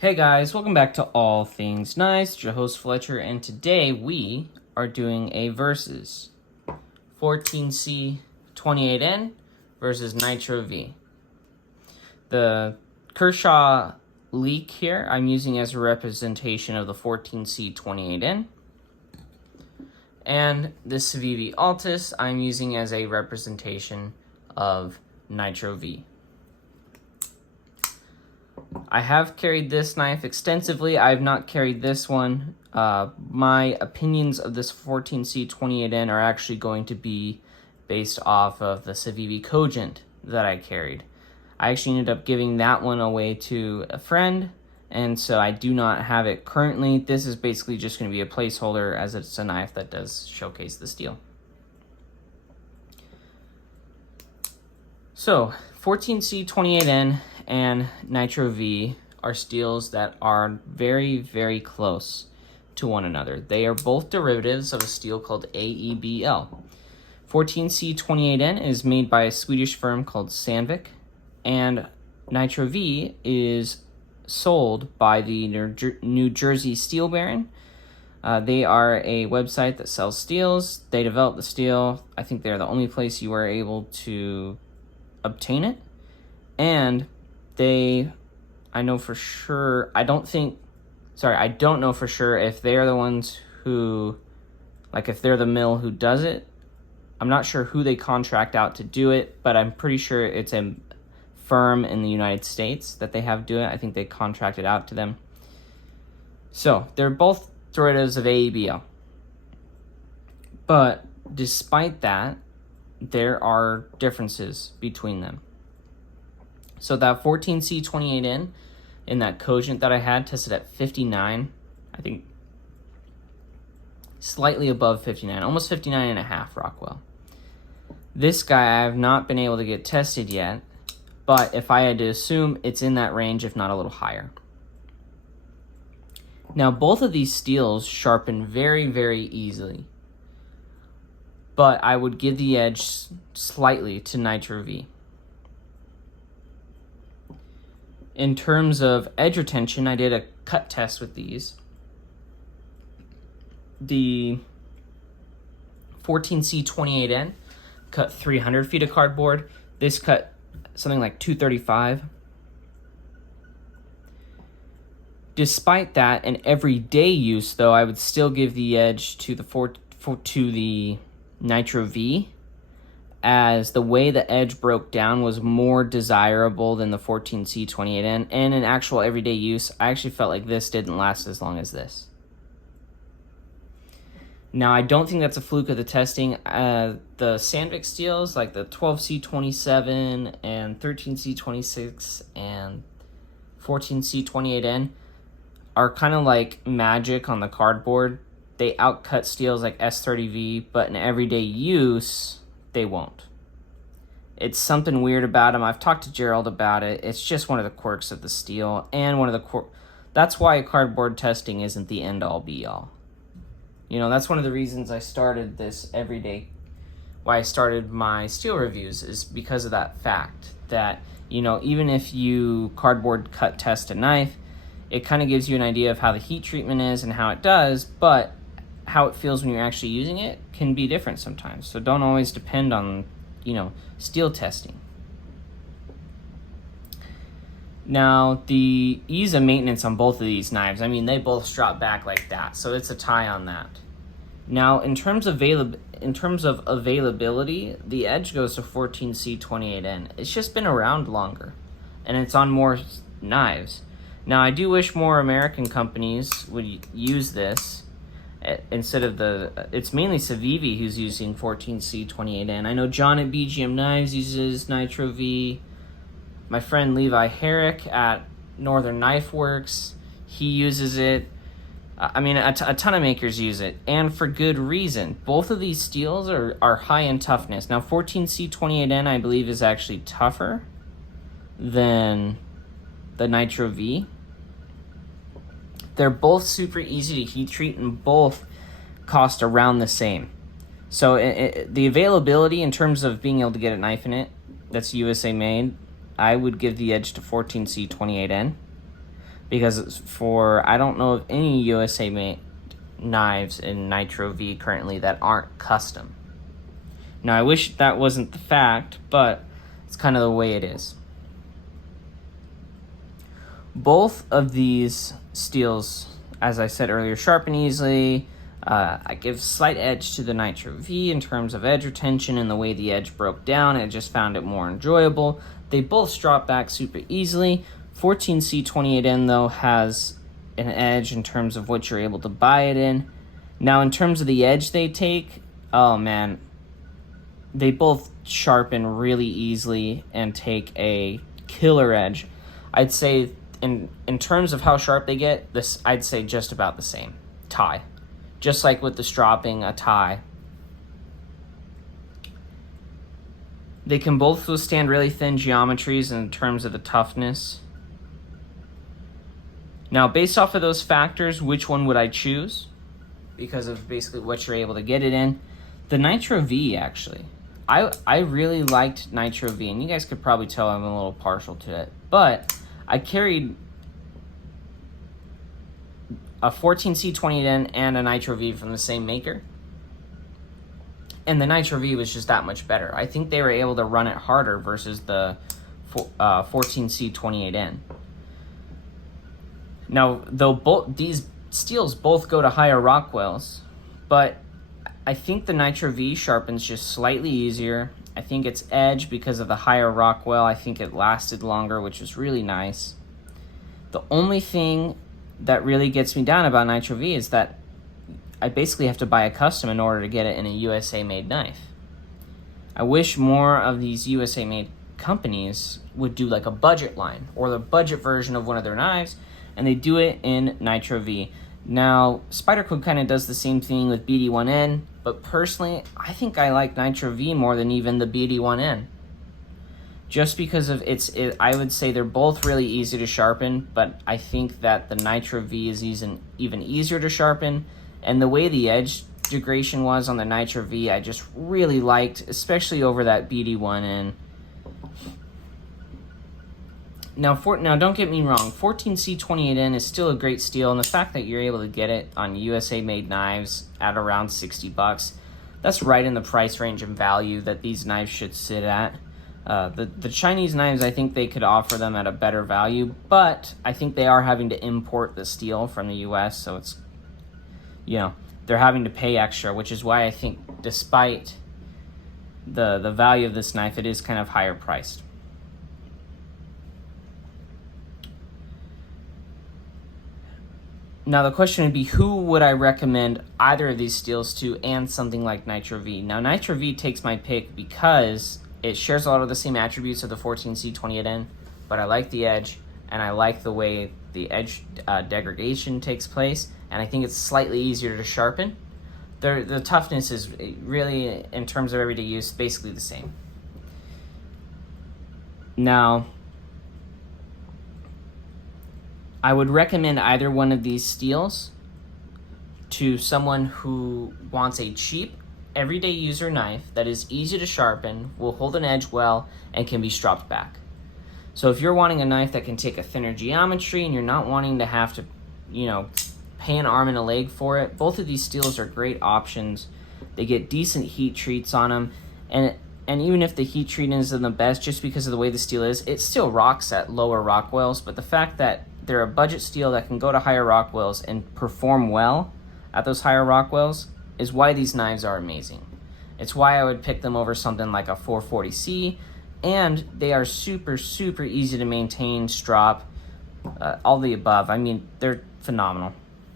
Hey guys, welcome back to All Things Nice. It's your host Fletcher, and today we are doing a Versus 14C28N versus Nitro-V. The Kershaw leak here I'm using as a representation of the 14C28N, and this Civivi Altus I'm using as a representation of Nitro-V. I have carried this knife extensively. I have not carried this one. My opinions of this 14C28N are actually going to be based off of the Civivi Cogent that I carried. I actually ended up giving that one away to a friend, and so I do not have it currently. This is basically just going to be a placeholder, as it's a knife that does showcase the steel. So 14C28N and Nitro-V are steels that are very, very close to one another. They are both derivatives of a steel called AEBL. 14C28N is made by a Swedish firm called Sandvik, and Nitro-V is sold by the New Jersey Steel Baron. They are a website that sells steels. They develop the steel. I think they're the only place you are able to obtain it, and I know for sure, I don't know for sure if they're the ones who, like if they're the mill who does it. I'm not sure who they contract out to do it, but I'm pretty sure it's a firm in the United States that they have do it. I think they contract it out to them. So they're both derivatives of AEBL. But despite that, there are differences between them. So that 14C28N in that Cogent that I had tested at 59, I think slightly above 59, almost 59 and a half Rockwell. This guy I have not been able to get tested yet, but if I had to assume, it's in that range, if not a little higher. Now both of these steels sharpen very, very easily, but I would give the edge slightly to Nitro-V. In terms of edge retention, I did a cut test with these. The 14C28N cut 300 feet of cardboard. This cut something like 235. Despite that, in everyday use, though, I would still give the edge to the Nitro-V, as the way the edge broke down was more desirable than the 14C28N, and in actual everyday use, I actually felt like this didn't last as long as this. Now, I don't think that's a fluke of the testing. The Sandvik steels, like the 12C27 and 13C26 and 14C28N, are kind of like magic on the cardboard. They outcut steels like S30V, but in everyday use, they won't. It's something weird about them. I've talked to Gerald about it. It's just one of the quirks of the steel, and that's why cardboard testing isn't the end-all be-all. You know, that's one of the reasons I started this why I started my steel reviews, is because of that fact that, you know, even if you cardboard cut test a knife, it kind of gives you an idea of how the heat treatment is and how it does, but how it feels when you're actually using it can be different sometimes. So don't always depend on, you know, steel testing. Now, the ease of maintenance on both of these knives, I mean, they both drop back like that, so it's a tie on that. Now, in terms of availability, the edge goes to 14C28N. It's just been around longer, and it's on more knives. Now, I do wish more American companies would use this instead of it's mainly Civivi who's using 14C28N. I know John at BGM Knives uses Nitro-V. My friend Levi Herrick at Northern Knife Works, he uses it. I mean, a ton of makers use it, and for good reason. Both of these steels are high in toughness. Now, 14C28N, I believe, is actually tougher than the Nitro-V. They're both super easy to heat treat, and both cost around the same. So the availability in terms of being able to get a knife in it that's USA made, I would give the edge to 14C28N. because for, I don't know of any USA made knives in Nitro-V currently that aren't custom. Now, I wish that wasn't the fact, but it's kind of the way it is. Both of these steels, as I said earlier, sharpen easily. I give slight edge to the Nitro-V in terms of edge retention and the way the edge broke down. I just found it more enjoyable. They both drop back super easily. 14C28N, though, has an edge in terms of what you're able to buy it in. Now, in terms of the edge they take, oh man, they both sharpen really easily and take a killer edge. I'd say in terms of how sharp they get, this I'd say just about the same. Tie. Just like with the stropping, a tie. They can both withstand really thin geometries in terms of the toughness. Now, based off of those factors, which one would I choose? Because of basically what you're able to get it in. The Nitro-V, actually. I really liked Nitro-V, and you guys could probably tell I'm a little partial to it. But I carried a 14C28N and a Nitro-V from the same maker. And the Nitro-V was just that much better. I think they were able to run it harder versus the 14C28N. Now, though these steels both go to higher Rockwells, but I think the Nitro-V sharpens just slightly easier. I think its edge, because of the higher Rockwell, I think it lasted longer, which was really nice. The only thing that really gets me down about Nitro-V is that I basically have to buy a custom in order to get it in a USA-made knife. I wish more of these USA-made companies would do like a budget line or the budget version of one of their knives, and they do it in Nitro-V. Now, Spyderco kind of does the same thing with BD1N, but personally, I think I like Nitro-V more than even the BD1N. Just because of I would say they're both really easy to sharpen, but I think that the Nitro-V is even easier to sharpen, and the way the edge degradation was on the Nitro-V, I just really liked, especially over that BD1N. Now, don't get me wrong, 14C28N is still a great steel, and the fact that you're able to get it on USA-made knives at around $60, that's right in the price range and value that these knives should sit at. The Chinese knives, I think they could offer them at a better value, but I think they are having to import the steel from the US, so it's, they're having to pay extra, which is why I think despite the value of this knife, it is kind of higher priced. Now the question would be, who would I recommend either of these steels to and something like Nitro-V? Now Nitro-V takes my pick because it shares a lot of the same attributes of the 14C28N, but I like the edge, and I like the way the edge degradation takes place, and I think it's slightly easier to sharpen. The toughness is really, in terms of everyday use, basically the same. Now, I would recommend either one of these steels to someone who wants a cheap, everyday user knife that is easy to sharpen, will hold an edge well, and can be stropped back. So if you're wanting a knife that can take a thinner geometry and you're not wanting to have to, pay an arm and a leg for it, both of these steels are great options. They get decent heat treats on them, and even if the heat treat isn't the best, just because of the way the steel is, it still rocks at lower Rockwells, but the fact that they're a budget steel that can go to higher Rockwells and perform well at those higher Rockwells is why these knives are amazing. It's why I would pick them over something like a 440C, and they are super, super easy to maintain, strop, all the above. I mean, they're phenomenal.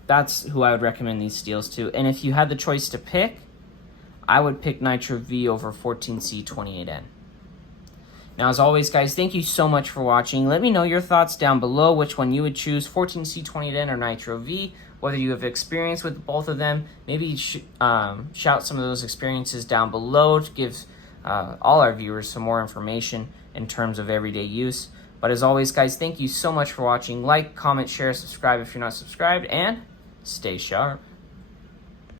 That's who I would recommend these steels to. And if you had the choice to pick, I would pick Nitro-V over 14C28N. Now, as always, guys, thank you so much for watching. Let me know your thoughts down below, which one you would choose, 14C28N or Nitro-V, whether you have experience with both of them. Maybe shout some of those experiences down below to give all our viewers some more information in terms of everyday use. But as always, guys, thank you so much for watching. Like, comment, share, subscribe if you're not subscribed, and stay sharp.